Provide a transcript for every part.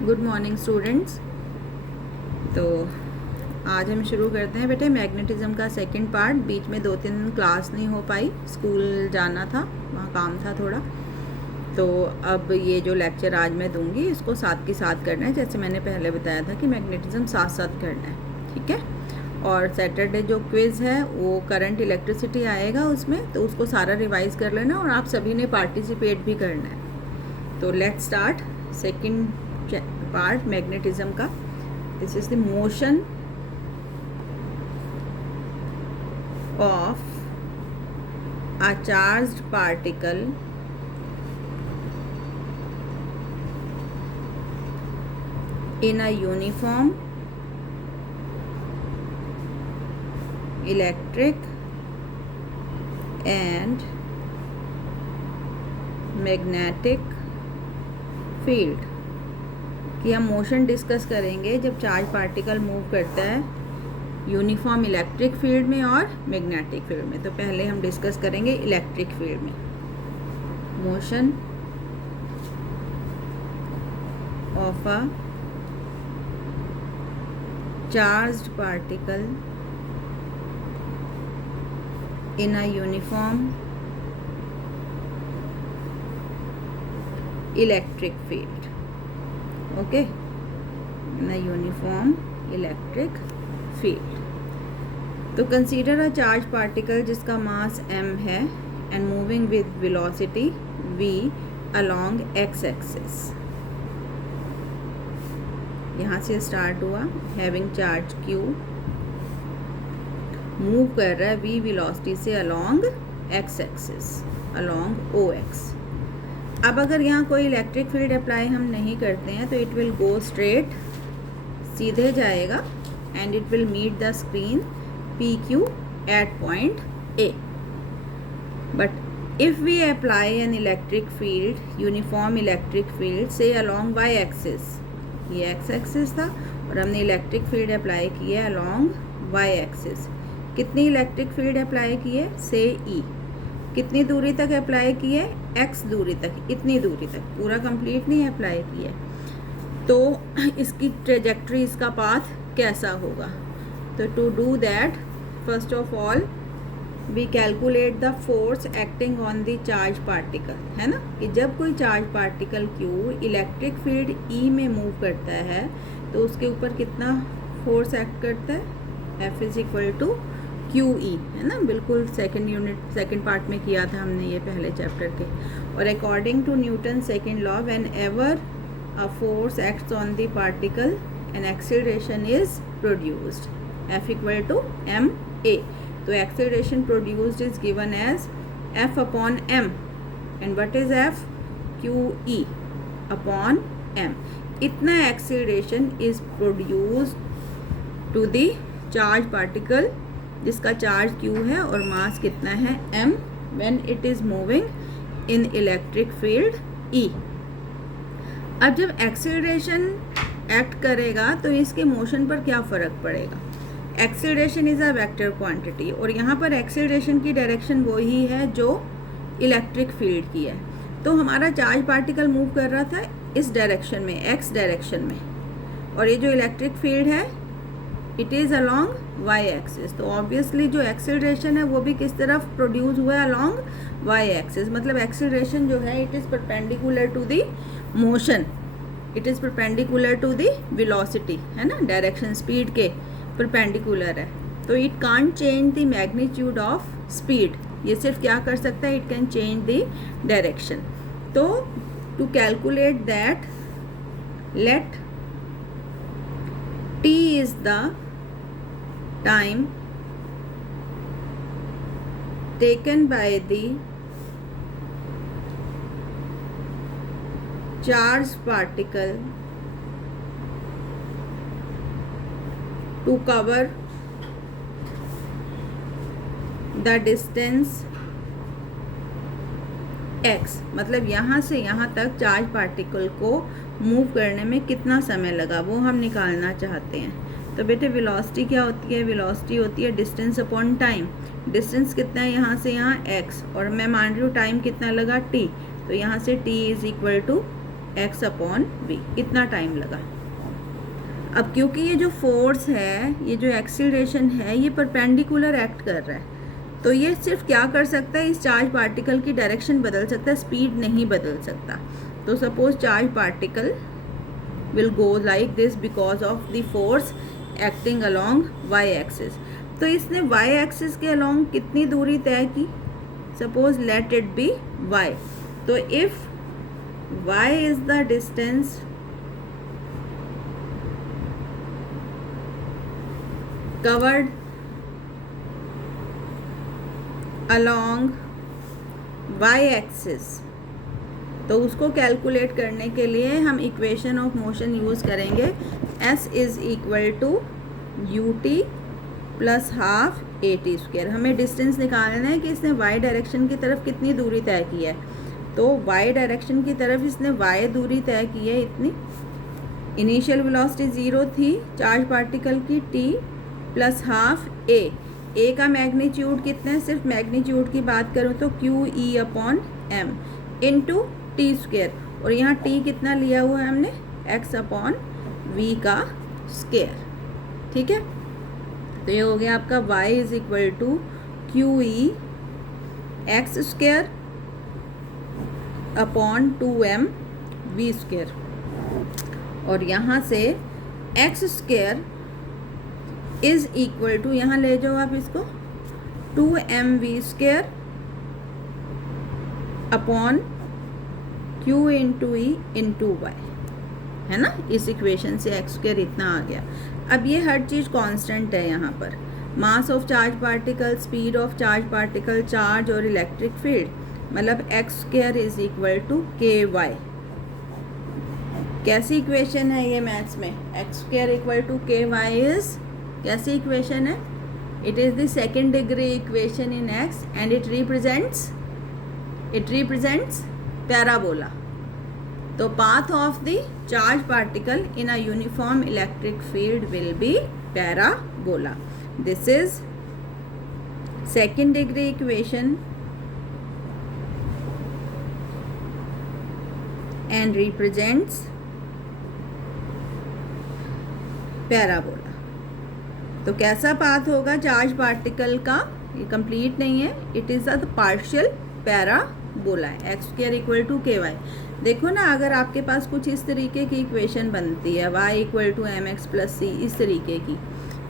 Good morning students. तो आज हम शुरू करते हैं बेटे मैग्नेटिज्म का सेकंड पार्ट। बीच में 2-3 दिन क्लास नहीं हो पाई, स्कूल जाना था, वहाँ काम था थोड़ा। तो अब ये जो लेक्चर आज मैं दूंगी इसको साथ के साथ करना है, जैसे मैंने पहले बताया था कि मैग्नेटिज्म साथ साथ करना है, ठीक है। और सैटरडे जो क्विज़ है वो करंट इलेक्ट्रिसिटी आएगा उसमें, तो उसको सारा रिवाइज़ कर लेना और आप सभी ने पार्टिसिपेट भी करना है। तो let's start second part magnetism का। This is the motion of a charged particle in a uniform electric and magnetic field। कि हम मोशन डिस्कस करेंगे जब चार्ज पार्टिकल मूव करता है यूनिफॉर्म इलेक्ट्रिक फील्ड में और मैग्नेटिक फील्ड में। तो पहले हम डिस्कस करेंगे इलेक्ट्रिक फील्ड में। Motion of a charged particle in a uniform electric field, okay, in a uniform electric field। तो कंसीडर अ चार्ज पार्टिकल जिसका मास m है and moving with velocity v along x axis. यहाँ से start हुआ, having charge q, move कर रहा है v velocity से along x axis, along ox। अब अगर यहाँ कोई इलेक्ट्रिक फील्ड अप्लाई हम नहीं करते हैं तो इट विल गो स्ट्रेट, सीधे जाएगा and it will meet the screen P Q at point A. But if we apply an electric field, uniform electric field से अलोंग वाई एक्सिस, ये X axis था और हमने इलेक्ट्रिक फील्ड अप्लाई की है along Y axis. कितनी electric field apply की है से ई, कितनी दूरी तक अप्लाई की है x दूरी तक, इतनी दूरी तक, पूरा कंप्लीट नहीं अप्लाई की है। तो इसकी ट्रेजेक्ट्री, इसका पाथ कैसा होगा? तो to do that first of all we calculate the force acting on the charge particle, है ना, कि जब कोई charge particle Q electric field E में मूव करता है तो उसके ऊपर कितना फोर्स एक्ट करता है? F is equal to QE, है ना, बिल्कुल सेकंड पार्ट में किया था हमने ये पहले चैप्टर के। और according to Newton second law, whenever a force acts on the particle an acceleration is produced, F equal to ma। तो acceleration produced is given as F upon m and what is F? QE upon m। इतना acceleration is produced to the charge particle जिसका चार्ज q है और mass कितना है m, when it is moving in electric field E। अब जब acceleration act करेगा तो इसके मोशन पर क्या फ़र्क पड़ेगा? Acceleration is a vector quantity और यहाँ पर एक्सेलरेशन की डायरेक्शन वही है जो इलेक्ट्रिक फील्ड की है। तो हमारा चार्ज पार्टिकल मूव कर रहा था इस डायरेक्शन में, x डायरेक्शन में, और ये जो इलेक्ट्रिक फील्ड है it is along Y axis. तो ऑब्वियसली जो एक्सेलरेशन है वो भी किस तरफ प्रोड्यूस हुआ है? Along Y axis. मतलब एक्सेलरेशन जो है it is perpendicular to the motion, it is perpendicular to the velocity, है ना, डायरेक्शन स्पीड के परपेंडिकुलर है। तो it can't change the magnitude of speed, ये सिर्फ क्या कर सकता है? It can change the direction. तो to calculate that, let t is the time taken by the charged particle to cover the distance x। मतलब यहाँ से यहाँ तक चार्ज पार्टिकल को मूव करने में कितना समय लगा वो हम निकालना चाहते हैं। तो बेटे वेलोसिटी क्या होती है? वेलोसिटी होती है डिस्टेंस अपॉन टाइम। डिस्टेंस कितना है यहाँ से यहाँ x, और मैं मान रही हूँ टाइम कितना लगा t, तो यहाँ से t is equal to x upon v, इतना टाइम लगा। अब क्योंकि ये जो फोर्स है, ये जो एक्सीलरेशन है, ये परपेंडिकुलर एक्ट कर रहा है, तो ये सिर्फ क्या कर सकता है, इस चार्ज पार्टिकल की डायरेक्शन बदल सकता है, स्पीड नहीं बदल सकता। तो suppose charge particle will go like this because of the force acting along y axis. तो इसने y एक्सिस के अलोंग कितनी दूरी तय की, suppose let it be y। तो if y is the distance covered along y axis, तो उसको कैलकुलेट करने के लिए हम इक्वेशन ऑफ मोशन यूज़ करेंगे। s is equal to u t plus half a t square. हमें डिस्टेंस निकालना है कि इसने y डायरेक्शन की तरफ कितनी दूरी तय की है। तो y डायरेक्शन की तरफ इसने y दूरी तय की है इतनी। इनिशियल वेलोसिटी 0 थी चार्ज पार्टिकल की, t प्लस हाफ ए का मैग्नीट्यूड कितना है, सिर्फ मैग्नीट्यूड की बात करूँ तो Q E upon M into T square, और यहाँ टी कितना लिया हुआ है हमने, एक्स अपॉन वी का स्क्वेयर। ठीक है, तो ये हो गया आपका y is equal to Q E X square upon 2m V square, और यहाँ से X square is equal to, यहाँ ले जाओ आप इसको, 2m V square upon q into E into Y, है ना। इस इक्वेशन से एक्स स्क्वेयर इतना आ गया। अब ये हर चीज़ कांस्टेंट है यहाँ पर, mass of charge particle, speed of charge particle, charge और इलेक्ट्रिक फील्ड, मतलब x square is equal to के वाई। कैसी इक्वेशन है ये मैथ्स में, एक्स स्क्वेयर इक्वल टू के वाई इज कैसी इक्वेशन है, it is the second degree equation in x and it represents parabola. तो path of the charge particle in a uniform electric field will be parabola. This is second degree equation and represents parabola. तो कैसा path होगा charge particle का, ये complete नहीं है, it is a partial parabola, X square equal to के Y. देखो ना, अगर आपके पास कुछ इस तरीके की इक्वेशन बनती है, y equal to m x plus c, इस तरीके की,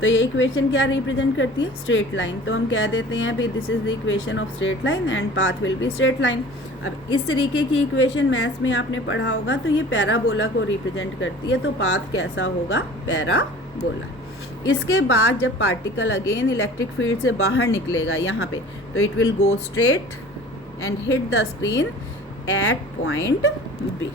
तो ये इक्वेशन क्या रिप्रेजेंट करती है, स्ट्रेट लाइन। तो हम कह देते हैं भाई this is the equation of straight line and path will be straight line. अब इस तरीके की इक्वेशन मैथ्स में आपने पढ़ा होगा, तो ये पैराबोला को रिप्रेजेंट करती है। तो पाथ कैसा होगा, पैराबोला। इसके बाद जब पार्टिकल अगेन इलेक्ट्रिक फील्ड से बाहर निकलेगा यहाँ पे, तो it will go straight and hit the screen at point B.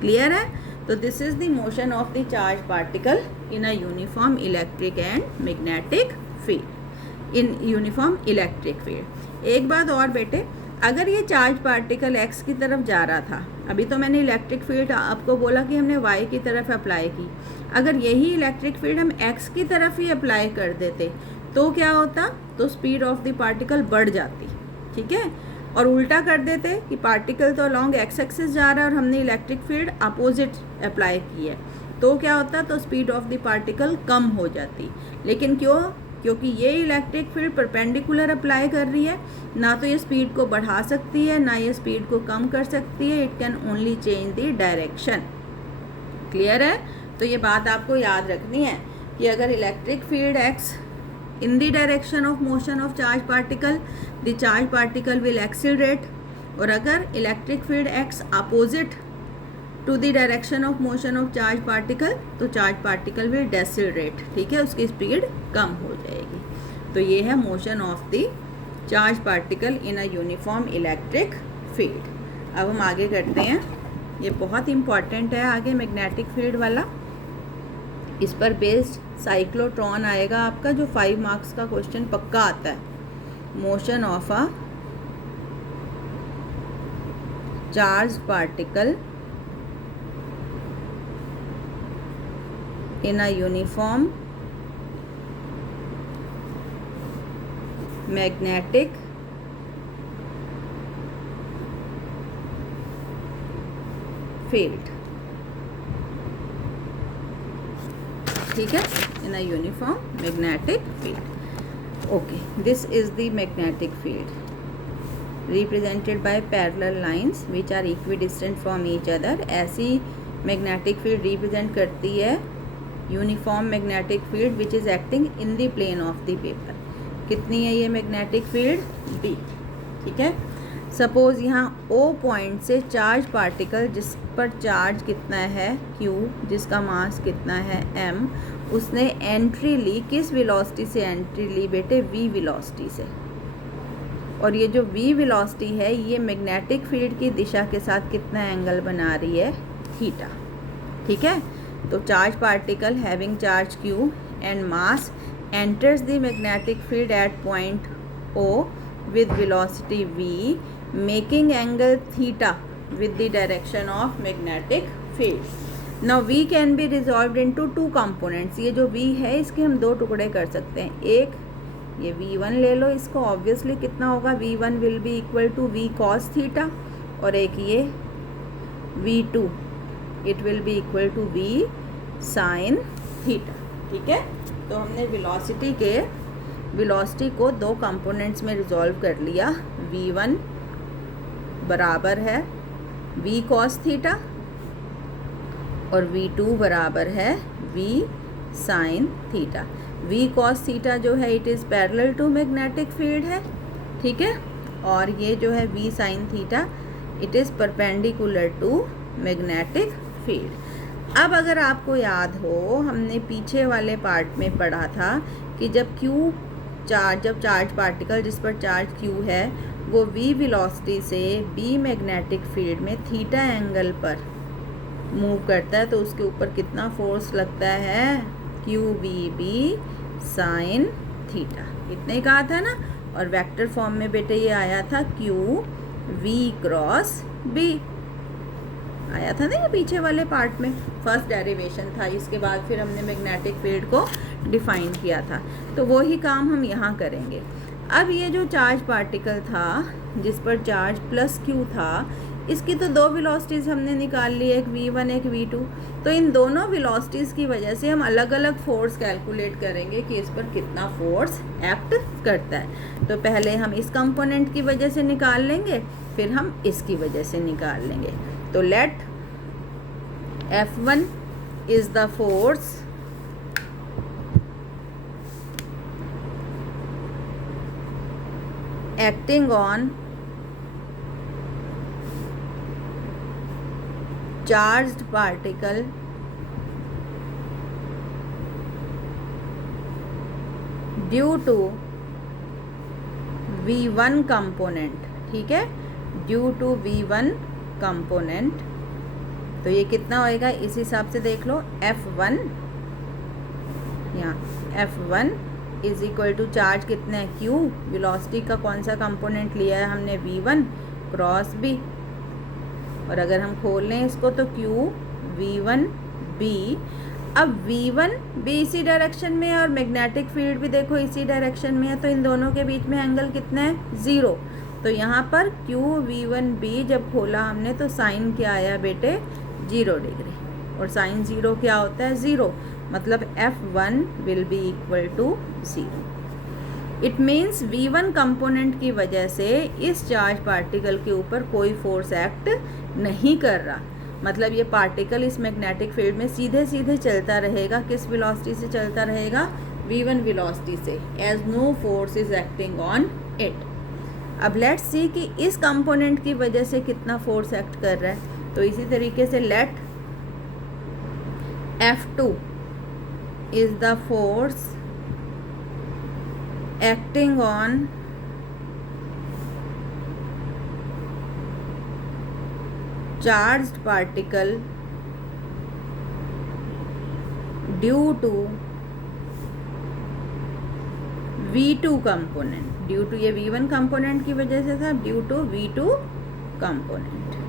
Clear है। तो this is the motion of the charge particle in a uniform electric and magnetic field, in uniform electric field. एक बात और बेटे, अगर ये charge particle x की तरफ जा रहा था, अभी तो मैंने इलेक्ट्रिक फील्ड आपको बोला कि हमने y की तरफ अप्लाई की, अगर यही इलेक्ट्रिक फील्ड हम x की तरफ ही अप्लाई कर देते तो क्या होता, तो स्पीड ऑफ द पार्टिकल बढ़ जाती। ठीक है, और उल्टा कर देते कि पार्टिकल तो अलॉन्ग x एक्सिस जा रहा है और हमने इलेक्ट्रिक फील्ड अपोजिट अप्लाई की है, तो क्या होता, तो स्पीड ऑफ द पार्टिकल कम हो जाती। लेकिन क्यों, क्योंकि ये इलेक्ट्रिक फील्ड परपेंडिकुलर अप्लाई कर रही है, ना तो ये स्पीड को बढ़ा सकती है ना ये स्पीड को कम कर सकती है, it can only change the direction. Clear है। तो ये बात आपको याद रखनी है कि अगर electric field x in the direction of motion of charge particle, the charge particle will accelerate, और अगर electric field x opposite to the direction of motion of charge particle, तो charge particle will decelerate। ठीक है, उसकी speed कम हो जाएगी। तो ये है motion of the charge particle in a uniform electric field। अब हम आगे करते हैं, ये बहुत इम्पॉर्टेंट है आगे मैग्नेटिक फील्ड वाला, इस पर बेस्ड साइक्लोट्रॉन आएगा आपका, जो 5 मार्क्स का क्वेश्चन पक्का आता है। Motion of a charge particle in a uniform magnetic field. ठीक है, in a uniform magnetic field. Okay, this is the magnetic field represented by parallel lines which are equidistant from each other. ऐसी magnetic field represent करती है uniform magnetic field which is acting in the plane of the paper. कितनी है ये magnetic field? B. ठीक है, suppose यहाँ O point से चार्ज पार्टिकल जिस पर चार्ज कितना है Q, जिसका मास कितना है M, उसने एंट्री ली, किस वेलोसिटी से एंट्री ली बेटे? V वेलोसिटी से। और ये जो V वेलोसिटी है ये मैग्नेटिक फील्ड की दिशा के साथ कितना एंगल बना रही है? थीटा। ठीक है, तो charge particle having charge Q and mass enters the magnetic field at point O with velocity v, making angle theta with the direction of magnetic field. Now v can be resolved into two components. ये जो v है इसके हम दो टुकड़े कर सकते हैं। एक ये v1 ले लो, इसको ऑब्वियसली कितना होगा? v1 will be equal to v cos theta, और एक ये v2 it will be equal to v sin theta. ठीक है, तो हमने वेलोसिटी को दो कंपोनेंट्स में रिजॉल्व कर लिया। v1 बराबर है v cos थीटा और v2 बराबर है v sin theta. v cos theta जो है it is parallel to magnetic field है। ठीक है, और ये जो है v sin theta it is perpendicular to magnetic field. अब अगर आपको याद हो, हमने पीछे वाले पार्ट में पढ़ा था कि जब चार्ज पार्टिकल जिस पर चार्ज Q है वो v वेलोसिटी से b मैग्नेटिक फील्ड में थीटा एंगल पर मूव करता है तो उसके ऊपर कितना फोर्स लगता है? QVB sine theta. इतना ही कहा था ना, और वेक्टर फॉर्म में बेटे ये आया था QV क्रॉस B आया था ना ये पीछे वाले पार्ट में, फर्स्ट डेरिवेशन था। इसके बाद फिर हमने मैग्नेटिक फील्ड को डिफाइन किया था, तो वही काम हम यहाँ करेंगे। अब ये जो चार्ज पार्टिकल था जिस पर चार्ज प्लस Q था, इसकी तो दो वेलोसिटीज़ हमने निकाल ली, एक v1 एक v2। तो इन दोनों वेलोसिटीज़ की वजह से हम अलग अलग फोर्स कैलकुलेट करेंगे कि इस पर कितना फोर्स एक्ट करता है। तो पहले हम इस कंपोनेंट की वजह से निकाल लेंगे, फिर हम इसकी वजह से निकाल लेंगे। तो late F1 is the force acting on charged particle due to V1 component। ठीक है, ड्यू टू V1 कंपोनेंट। तो ये कितना होएगा इस हिसाब से देख लो, F1 यहाँ F1 is equal to charge कितना है Q, वेलोसिटी का कौन सा कंपोनेंट लिया है हमने? V1 cross B। और अगर हम खोल लें इसको तो Q V1 B। अब V1 B इसी डायरेक्शन में है और मैग्नेटिक फील्ड भी देखो इसी डायरेक्शन में है, तो इन दोनों के बीच में एंगल कितना है? 0। तो यहाँ पर QV1B जब खोला हमने तो साइन क्या आया बेटे? 0 डिग्री। और साइन 0 क्या होता है? 0। मतलब F1 will be equal to 0। It means V1 component की वजह से इस चार्ज पार्टिकल के ऊपर कोई फोर्स एक्ट नहीं कर रहा। मतलब ये पार्टिकल इस मैग्नेटिक फील्ड में सीधे सीधे चलता रहेगा। किस वेलोसिटी से चलता रहेगा? V1 वेलोसिटी से, as no force is acting on it. अब लेट्स सी कि इस कंपोनेंट की वजह से कितना फोर्स एक्ट कर रहा है। तो इसी तरीके से let F2 is the force acting on charged particle due to V2 component. Due to ये V1 कंपोनेंट की वजह से था, ड्यू टू V2 कंपोनेंट।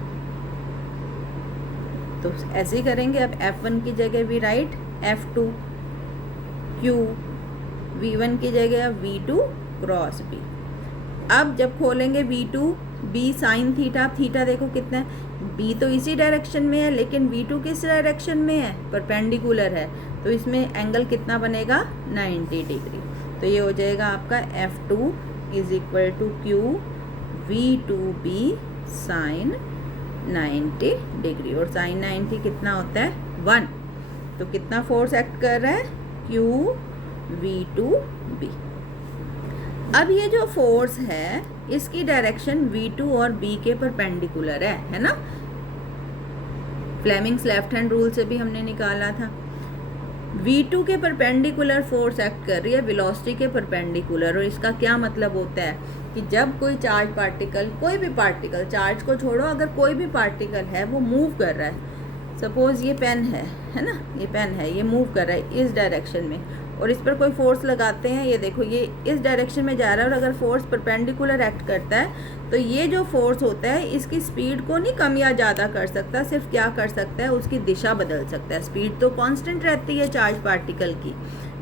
तो ऐसे ही करेंगे। अब F1 की जगह भी राइट F2 Q, V1 की जगह V2 क्रॉस B। अब जब खोलेंगे V2 B sine theta, theta देखो कितना है, B तो इसी डायरेक्शन में है लेकिन V2 किस डायरेक्शन में है, परपेंडिकुलर है, तो इसमें एंगल कितना बनेगा 90 डिग्री। तो ये हो जाएगा आपका F2 is equal to Q V2B sine 90 degree, और साइन 90 कितना होता है 1, तो कितना फोर्स एक्ट कर रहा है Q V2B। अब ये जो फोर्स है इसकी डायरेक्शन V2 और B के परपेंडिकुलर है ना, फ्लेमिंग्स लेफ्ट हैंड रूल से भी हमने निकाला था। V2 के परपेंडिकुलर फोर्स एक्ट कर रही है वेलोसिटी के परपेंडिकुलर, और इसका क्या मतलब होता है कि जब कोई चार्ज पार्टिकल, कोई भी पार्टिकल, चार्ज को छोड़ो, अगर कोई भी पार्टिकल है वो मूव कर रहा है, सपोज ये पेन है ना, ये पेन है, ये मूव कर रहा है इस डायरेक्शन में, और इस पर कोई फोर्स लगाते हैं, ये देखो ये इस डायरेक्शन में जा रहा है, और अगर फोर्स परपेंडिकुलर एक्ट करता है तो ये जो फोर्स होता है इसकी स्पीड को नहीं कम या ज़्यादा कर सकता, सिर्फ क्या कर सकता है उसकी दिशा बदल सकता है। स्पीड तो कांस्टेंट रहती है चार्ज पार्टिकल की,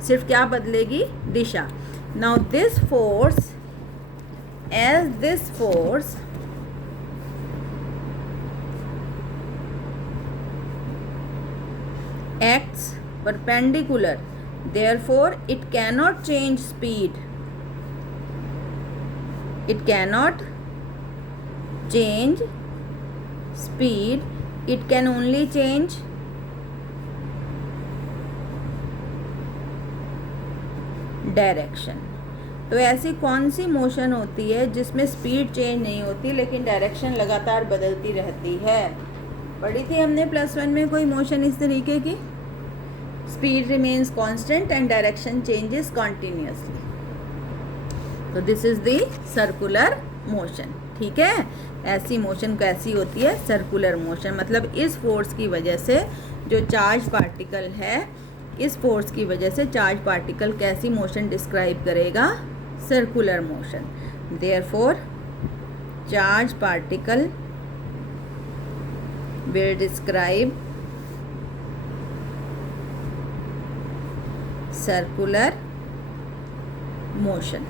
सिर्फ क्या बदलेगी, दिशा। Now this force, as this force acts perpendicular, therefore it cannot change speed, it cannot change speed, it can only change direction. तो ऐसी कौन सी मोशन होती है जिसमें स्पीड चेंज नहीं होती लेकिन डायरेक्शन लगातार बदलती रहती है? पढ़ी थी हमने +1 में कोई मोशन इस तरीके की, speed remains constant and direction changes continuously. तो this is the circular motion, ठीक है। ऐसी मोशन कैसी होती है, सर्कुलर मोशन, मतलब इस फोर्स की वजह से जो चार्ज पार्टिकल है, इस फोर्स की वजह से चार्ज पार्टिकल कैसी मोशन डिस्क्राइब करेगा, circular motion. Therefore charge particle will describe circular motion।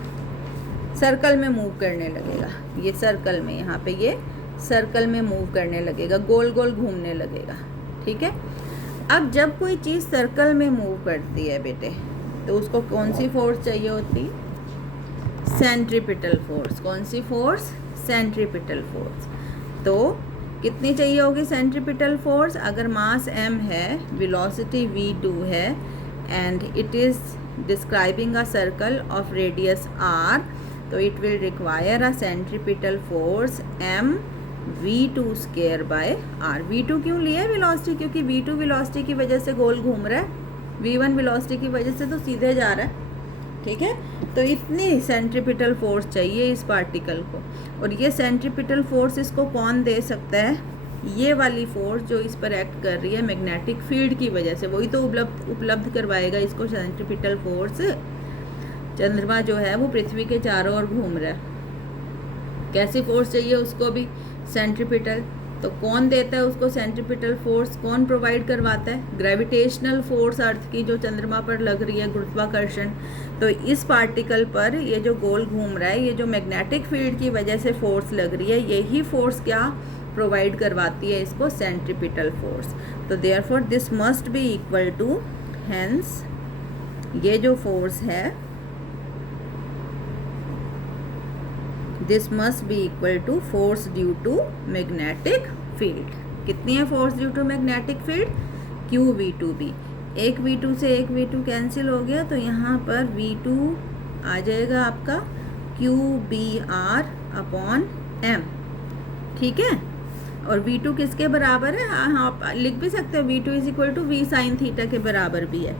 Circle में मूव करने लगेगा, ये सर्कल में, यहाँ पे ये सर्कल में मूव करने लगेगा, गोल गोल घूमने लगेगा, ठीक है। अब जब कोई चीज़ सर्कल में मूव करती है बेटे, तो उसको कौन सी फोर्स चाहिए होती, सेंट्रीपिटल फोर्स। कौन सी फोर्स, सेंट्रीपिटल फोर्स। तो कितनी चाहिए होगी सेंट्रीपिटल फोर्स, अगर मास m है, वेलोसिटी v2 है, and it is describing a circle of radius r, तो it will require a centripetal force m v2 square by r। v2 क्यों लिया है वेलोसिटी, क्योंकि v2 वेलोसिटी की वजह से गोल घूम रहा है, v1 वेलोसिटी की वजह से तो सीधे जा रहा है, ठीक है। तो इतनी सेंट्रीपिटल फोर्स चाहिए इस पार्टिकल को, और ये सेंट्रीपिटल फोर्स इसको कौन दे सकता है, ये वाली फोर्स जो इस पर एक्ट कर रही है मैग्नेटिक फील्ड की वजह से, वही तो उपलब्ध करवाएगा इसको सेंट्रीपिटल फोर्स। चंद्रमा जो है वो पृथ्वी के चारों ओर घूम रहा है, कैसी फोर्स चाहिए उसको भी, सेंट्रीपिटल। तो कौन देता है उसको सेंट्रीपिटल फोर्स, कौन प्रोवाइड करवाता है, ग्रेविटेशनल फोर्स अर्थ की जो चंद्रमा पर लग रही है, गुरुत्वाकर्षण। तो इस पार्टिकल पर ये जो गोल घूम रहा है, ये जो मैग्नेटिक फील्ड की वजह से फोर्स लग रही है, यही फोर्स क्या प्रोवाइड करवाती है इसको, सेंट्रीपिटल फोर्स। तो therefore this must be equal to, hence ये जो फोर्स है this must be equal to force due to magnetic field. कितनी है force due to magnetic field, Q V2B। एक V2 से एक V2 कैंसिल हो गया, तो यहाँ पर V2 आ जाएगा आपका QBR अपॉन M, ठीक है। और V2 किसके बराबर है, हाँ आप लिख भी सकते हो, V2 is equal to V sine theta के बराबर भी है।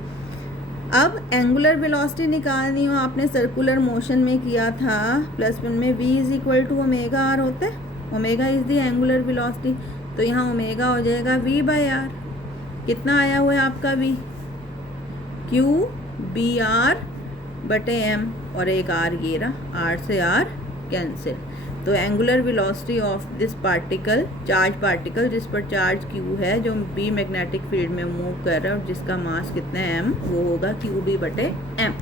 अब एंगुलर वेलोसिटी निकालनी हो, आपने सर्कुलर मोशन में किया था +1 में, V is equal to omega R होता है, omega is the angular velocity, तो यहाँ ओमेगा हो जाएगा V बाय R। कितना आया हुआ है आपका V, QBR बटे M, और एक R ये रहा, R से R कैंसिल। तो angular velocity of this particle, charge particle जिस पर चार्ज Q है, जो B मैग्नेटिक फील्ड में मूव कर रहा है और जिसका मास कितना है M, वो होगा QB बटे M।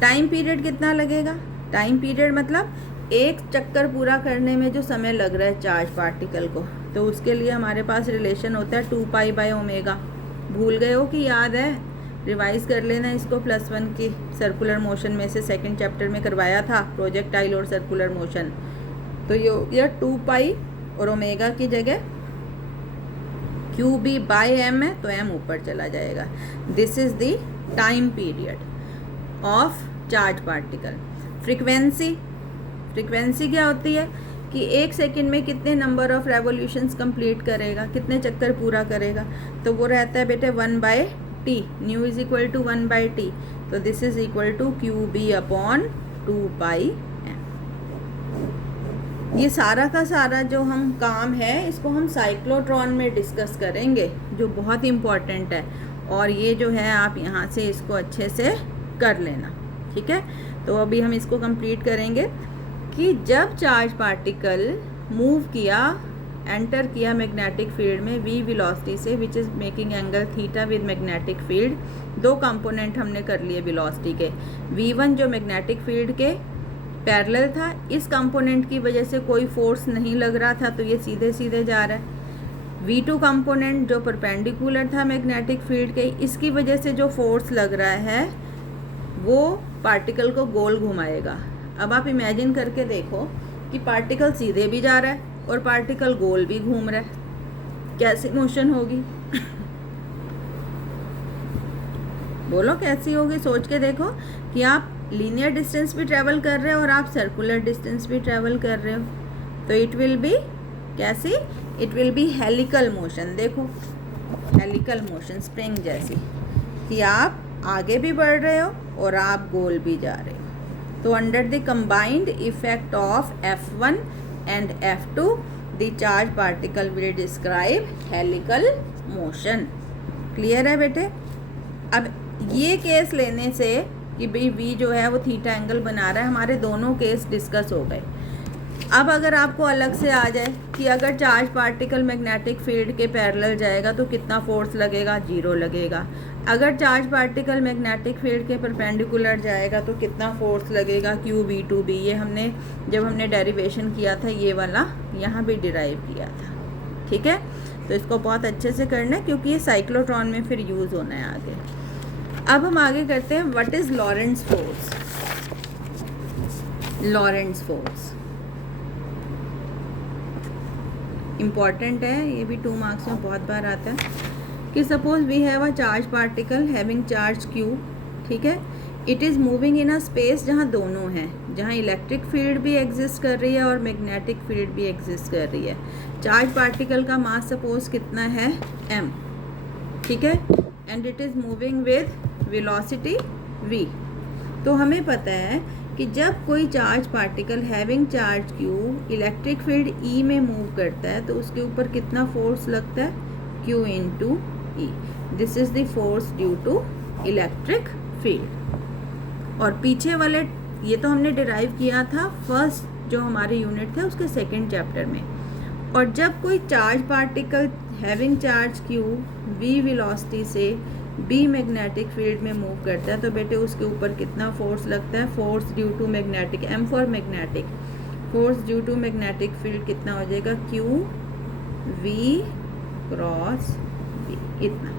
टाइम पीरियड कितना लगेगा, टाइम पीरियड मतलब एक चक्कर पूरा करने में जो समय लग रहा है चार्ज पार्टिकल को, तो उसके लिए हमारे पास रिलेशन होता है 2π/ω। भूल गए हो कि याद है? रिवाइज कर लेना इसको, +1 की सर्कुलर मोशन में से सेकंड चैप्टर में करवाया था, प्रोजेक्टाइल और सर्कुलर मोशन। तो ये 2π और ओमेगा की जगह QB/m है, तो m ऊपर चला जाएगा। This is the time period of charge particle. Frequency क्या होती है कि 1 सेकंड में कितने नंबर ऑफ रेवोल्यूशंस कंप्लीट करेगा, कितने चक्कर पूरा करेगा, तो वो रहता है बेटे 1/t। New is equal to 1/t, तो this is equal to QB/2πm। ये सारा का सारा जो हम काम है इसको हम साइक्लोट्रॉन में डिस्कस करेंगे, जो बहुत इम्पॉर्टेंट है। और ये जो है आप यहाँ से इसको अच्छे से कर लेना, ठीक है। तो अभी हम इसको कंप्लीट करेंगे कि जब चार्ज पार्टिकल मूव किया, एंटर किया मैग्नेटिक फील्ड में v वेलोसिटी से, which is making angle theta with magnetic field. दो कंपोनेंट हमने कर लिए वेलोसिटी के। v1 जो मैग्नेटिक फील्ड के पैरेलल था, इस कंपोनेंट की वजह से कोई फोर्स नहीं लग रहा था, तो ये सीधे सीधे जा रहा है। v2 कंपोनेंट जो परपेंडिकुलर था मैग्नेटिक फील्ड के, इसकी वजह से जो फोर्स लग रहा है वो पार्टिकल को गोल घुमाएगा। अब आप इमेजिन करके देखो कि पार्टिकल सीधे भी जा रहा है और पार्टिकल गोल भी घूम रहा है, कैसी मोशन होगी? बोलो कैसी होगी? सोच के देखो कि आप लीनियर डिस्टेंस भी ट्रेवल कर रहे हो और आप सर्कुलर डिस्टेंस भी ट्रेवल कर रहे हो, तो इट विल बी कैसी? It will be helical motion. देखो हेलिकल मोशन, स्प्रिंग जैसी, कि आप आगे भी बढ़ रहे हो और आप गोल भी जा रहे हो। तो under the combined effect of F1 and F2 the charge particle will describe helical motion. Clear है बेटे? अब ये केस लेने से कि भाई v जो है वो थीटा एंगल बना रहा है, हमारे दोनों केस डिस्कस हो गए। अब अगर आपको अलग से आ जाए कि अगर चार्ज पार्टिकल मैग्नेटिक फील्ड के पैरेलल जाएगा तो कितना फोर्स लगेगा? 0 लगेगा। अगर चार्ज पार्टिकल मैग्नेटिक फील्ड के परपेंडिकुलर जाएगा तो कितना फोर्स लगेगा? QB/2b। ये हमने जब हमने डेरिवेशन किया था ये वाला यहाँ भी डिराइव किया था, ठीक है। तो इसको बहुत अच्छे से करना है क्योंकि ये साइक्लोट्रॉन में फिर यूज़ होना है आगे। अब हम आगे करते हैं, what is Lorentz force? Lorentz force important है, ये भी 2 मार्क्स में बहुत बार आता है कि suppose we have a charge particle having charge Q, ठीक है। It is moving in a space जहाँ दोनों हैं, जहाँ इलेक्ट्रिक फील्ड भी एग्जिस्ट कर रही है और मैग्नेटिक फील्ड भी एग्जिस्ट कर रही है। चार्ज पार्टिकल का मास सपोज कितना है? m, ठीक है, and it is moving with velocity v। तो हमें पता है कि जब कोई charge particle having charge Q electric field E में मूव करता है तो उसके ऊपर कितना फोर्स लगता है? Q into E। This is the force due to electric field. और पीछे वाले ये तो हमने डिराइव किया था फर्स्ट जो हमारे यूनिट थे उसके सेकंड चैप्टर में। और जब कोई charge particle having charge Q v velocity से B मैग्नेटिक फील्ड में मूव करता है तो बेटे उसके ऊपर कितना फोर्स लगता है? Force due to magnetic, M for magnetic, force due to magnetic field कितना हो जाएगा? Q V क्रॉस V, इतना।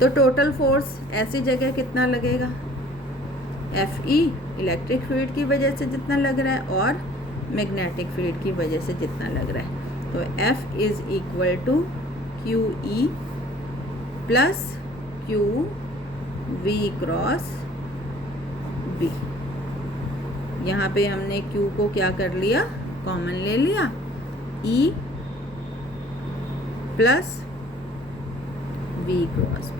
तो टोटल फोर्स ऐसी जगह कितना लगेगा? FE इलेक्ट्रिक फील्ड की वजह से जितना लग रहा है और मैग्नेटिक फील्ड की वजह से जितना लग रहा है। तो F is equal to QE plus QV cross B। यहाँ पे हमने Q को क्या कर लिया? कॉमन ले लिया, E plus V cross B,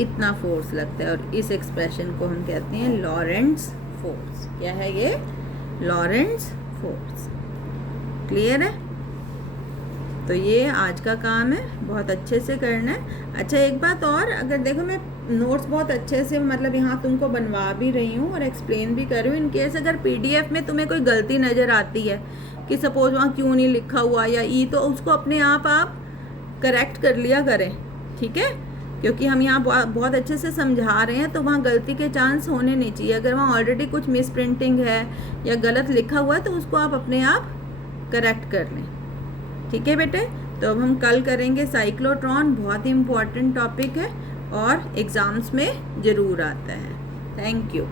इतना फोर्स लगता है। और इस एक्सप्रेशन को हम कहते हैं लॉरेंट्ज़ फोर्स। क्या है ये? लॉरेंट्ज़ फोर्स। क्लियर है? तो ये आज का काम है, बहुत अच्छे से करना है। अच्छा एक बात और, अगर देखो मैं नोट्स बहुत अच्छे से मतलब यहाँ तुमको बनवा भी रही हूँ और एक्सप्लेन भी कर रही हूँ। इन केस अगर PDF में तुम्हें कोई गलती नज़र आती है कि सपोज वहाँ क्यों नहीं लिखा हुआ या E, तो उसको अपने आप करेक्ट कर लिया करें, ठीक है। क्योंकि हम यहाँ बहुत अच्छे से समझा रहे हैं, तो वहाँ गलती के चांस होने नहीं चाहिए। अगर वहाँ ऑलरेडी कुछ मिस प्रिंटिंग है या गलत लिखा हुआ है तो उसको आप अपने आप करेक्ट कर लें। ठीक है बेटे, तो अब हम कल करेंगे साइक्लोट्रॉन। बहुत ही इम्पॉर्टेंट टॉपिक है और एग्ज़ाम्स में ज़रूर आता है। Thank you.